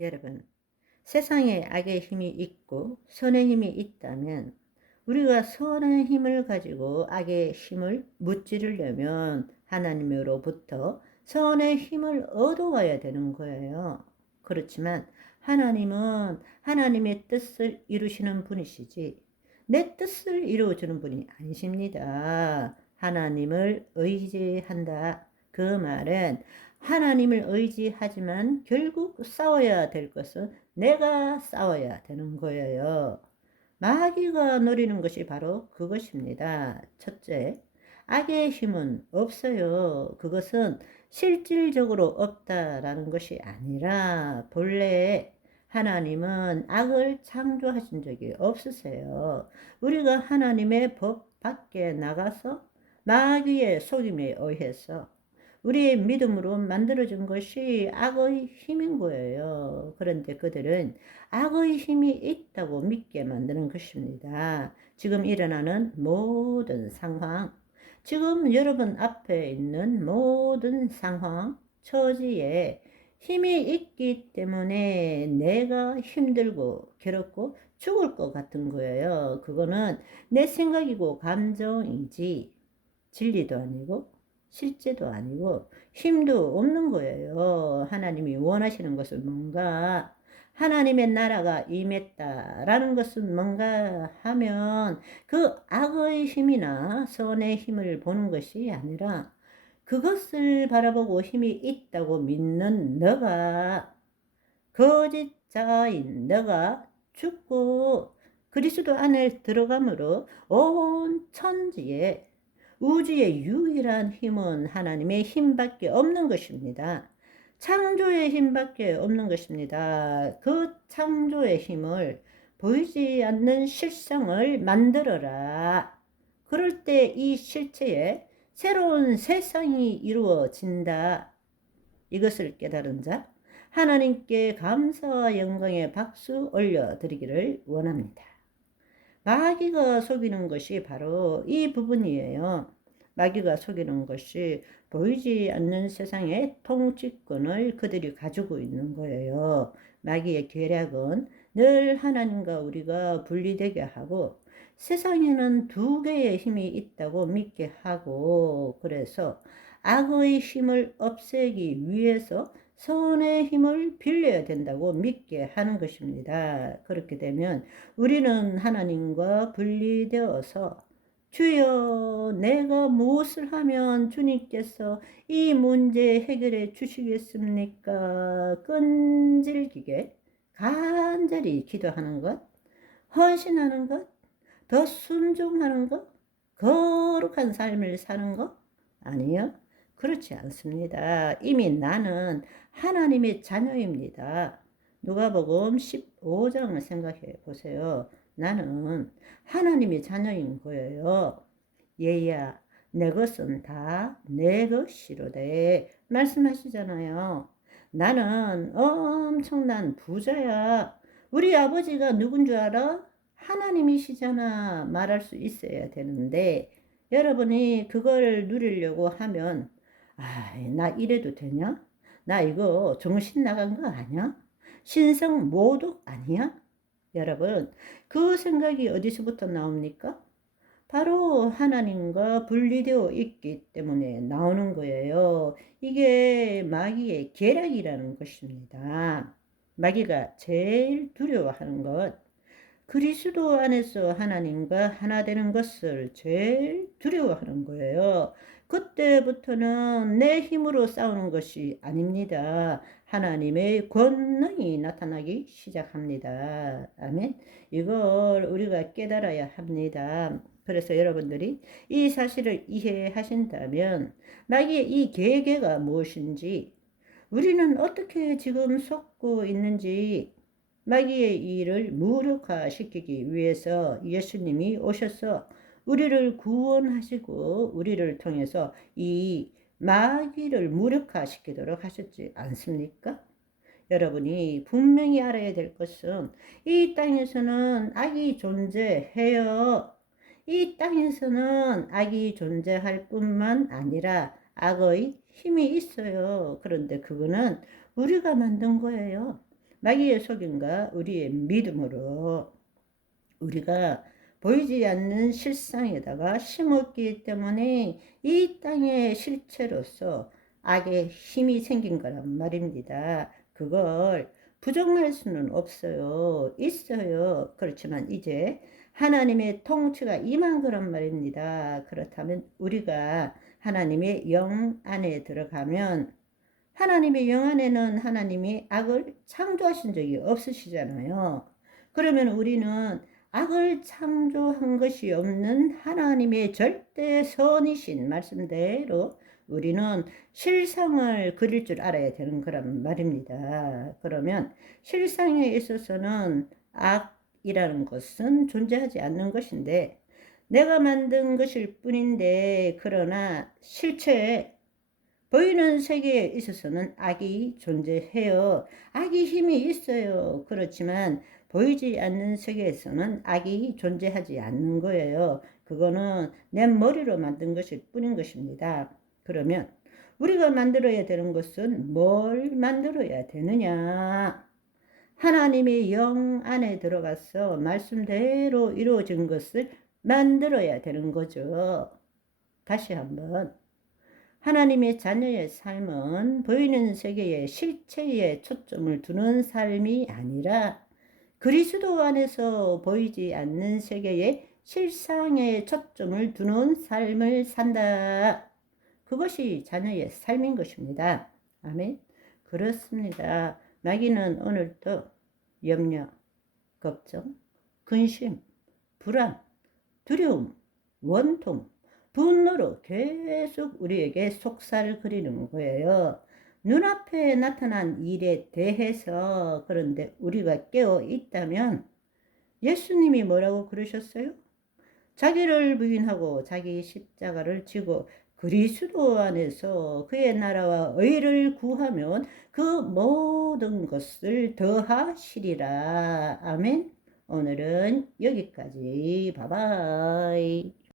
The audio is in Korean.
여러분, 세상에 악의 힘이 있고 선의 힘이 있다면 우리가 선의 힘을 가지고 악의 힘을 무찌르려면 하나님으로부터 선의 힘을 얻어와야 되는 거예요. 그렇지만 하나님은 하나님의 뜻을 이루시는 분이시지 내 뜻을 이루어주는 분이 아니십니다. 하나님을 의지한다. 그 말은 하나님을 의지하지만 결국 싸워야 될 것은 내가 싸워야 되는 거예요. 마귀가 노리는 것이 바로 그것입니다. 첫째, 악의 힘은 없어요. 그것은 실질적으로 없다라는 것이 아니라 본래 하나님은 악을 창조하신 적이 없으세요. 우리가 하나님의 법 밖에 나가서 마귀의 속임에 의해서 우리의 믿음으로 만들어진 것이 악의 힘인 거예요. 그런데 그들은 악의 힘이 있다고 믿게 만드는 것입니다. 지금 일어나는 모든 상황, 지금 여러분 앞에 있는 모든 상황, 처지에 힘이 있기 때문에 내가 힘들고 괴롭고 죽을 것 같은 거예요. 그거는 내 생각이고 감정이지 진리도 아니고 실제도 아니고 힘도 없는 거예요. 하나님이 원하시는 것은 뭔가, 하나님의 나라가 임했다라는 것은 뭔가 하면 그 악의 힘이나 선의 힘을 보는 것이 아니라 그것을 바라보고 힘이 있다고 믿는 너가, 거짓자인 너가 죽고 그리스도 안에 들어감으로 온 천지에 우주의 유일한 힘은 하나님의 힘밖에 없는 것입니다. 창조의 힘밖에 없는 것입니다. 그 창조의 힘을 보이지 않는 실상을 만들어라. 그럴 때 이 실체에 새로운 세상이 이루어진다. 이것을 깨달은 자, 하나님께 감사와 영광의 박수 올려드리기를 원합니다. 마귀가 속이는 것이 바로 이 부분이에요. 마귀가 속이는 것이 보이지 않는 세상의 통치권을 그들이 가지고 있는 거예요. 마귀의 계략은 늘 하나님과 우리가 분리되게 하고 세상에는 두 개의 힘이 있다고 믿게 하고, 그래서 악의 힘을 없애기 위해서 선의 힘을 빌려야 된다고 믿게 하는 것입니다. 그렇게 되면 우리는 하나님과 분리되어서 주여, 내가 무엇을 하면 주님께서 이 문제 해결해 주시겠습니까? 끈질기게 간절히 기도하는 것, 헌신하는 것, 더 순종하는 것, 거룩한 삶을 사는 것? 아니요, 그렇지 않습니다. 이미 나는 하나님의 자녀입니다. 누가복음 15장을 생각해 보세요. 나는 하나님의 자녀인 거예요. 얘야, 내 것은 다 내 것이로되 말씀하시잖아요. 나는 엄청난 부자야. 우리 아버지가 누군 줄 알아? 하나님이시잖아. 말할 수 있어야 되는데 여러분이 그걸 누리려고 하면 나 이래도 되냐? 나 이거 정신 나간 거 아니야? 신성 모독 아니야? 여러분, 그 생각이 어디서부터 나옵니까? 바로 하나님과 분리되어 있기 때문에 나오는 거예요. 이게 마귀의 계략이라는 것입니다. 마귀가 제일 두려워하는 것, 그리스도 안에서 하나님과 하나 되는 것을 제일 두려워하는 거예요. 그때부터는 내 힘으로 싸우는 것이 아닙니다. 하나님의 권능이 나타나기 시작합니다. 아멘. 이걸 우리가 깨달아야 합니다. 그래서 여러분들이 이 사실을 이해하신다면 마귀의 이 계계가 무엇인지, 우리는 어떻게 지금 속고 있는지, 마귀의 일을 무력화시키기 위해서 예수님이 오셔서 우리를 구원하시고 우리를 통해서 이 마귀를 무력화시키도록 하셨지 않습니까? 여러분이 분명히 알아야 될 것은 이 땅에서는 악이 존재해요. 이 땅에서는 악이 존재할 뿐만 아니라 악의 힘이 있어요. 그런데 그거는 우리가 만든 거예요. 마귀의 속임과 우리의 믿음으로 우리가 보이지 않는 실상에다가 심었기 때문에 이 땅의 실체로서 악의 힘이 생긴 거란 말입니다. 그걸 부정할 수는 없어요. 있어요. 그렇지만 이제 하나님의 통치가 임한 거란 말입니다. 그렇다면 우리가 하나님의 영 안에 들어가면 하나님의 영 안에는 하나님이 악을 창조하신 적이 없으시잖아요. 그러면 우리는 악을 창조한 것이 없는 하나님의 절대 선이신 말씀대로 우리는 실상을 그릴 줄 알아야 되는 거란 말입니다. 그러면 실상에 있어서는 악이라는 것은 존재하지 않는 것인데 내가 만든 것일 뿐인데 그러나 실체에 보이는 세계에 있어서는 악이 존재해요. 악이 힘이 있어요. 그렇지만 보이지 않는 세계에서는 악이 존재하지 않는 거예요. 그거는 내 머리로 만든 것일 뿐인 것입니다. 그러면 우리가 만들어야 되는 것은 뭘 만들어야 되느냐? 하나님의 영 안에 들어가서 말씀대로 이루어진 것을 만들어야 되는 거죠. 다시 한번. 하나님의 자녀의 삶은 보이는 세계의 실체에 초점을 두는 삶이 아니라 그리스도 안에서 보이지 않는 세계의 실상에 초점을 두는 삶을 산다. 그것이 자녀의 삶인 것입니다. 아멘. 그렇습니다. 마귀는 오늘도 염려, 걱정, 근심, 불안, 두려움, 원통, 분노로 계속 우리에게 속살을 그리는 거예요. 눈앞에 나타난 일에 대해서 그런데 우리가 깨어 있다면 예수님이 뭐라고 그러셨어요? 자기를 부인하고 자기 십자가를 지고 그리스도 안에서 그의 나라와 의를 구하면 그 모든 것을 더하시리라. 아멘. 오늘은 여기까지. 바이바이.